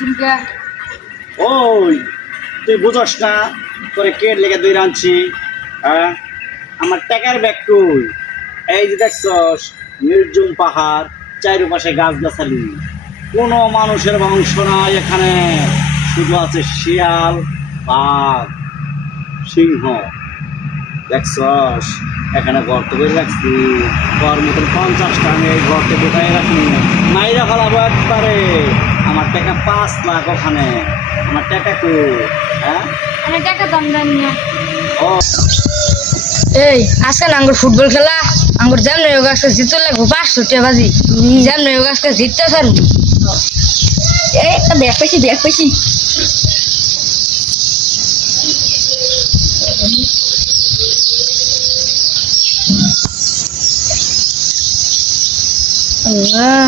চিন্তা ওই তুই বুঝস না তোরে কে লেগে দুই রাঁধছি? হ্যাঁ, আমার টাকার ব্যাগ তুই এই যে দেখছস নির্জুম পাহাড়, চারিপাশে গাছগাছালি, কোনো মানুষের বংশ নাই এখানে, শুধু আছে শিয়াল, বাঘ, সিংহ। দেখছস এখানে গর্ত করে রাখছি, তোর মতন 50টা আমি এই গর্তে ঢুকাই রাখি, মাইরা ফেলাবো একবারে। আমার টাকা 5 লাখ ওখানে, আমার টাকা কো? হ্যাঁ, আমি টাকা দাম দেন না। ও এই আজকাল আঙ্গুর ফুটবল খেলা আঙ্গুর যেমন হোক আজকে জিতে লাগবো 500 টাকা বাজি, যেমন হোক আজকে জিততে পারবো। এই একটা ব্যাগ পাইছি আল্লাহ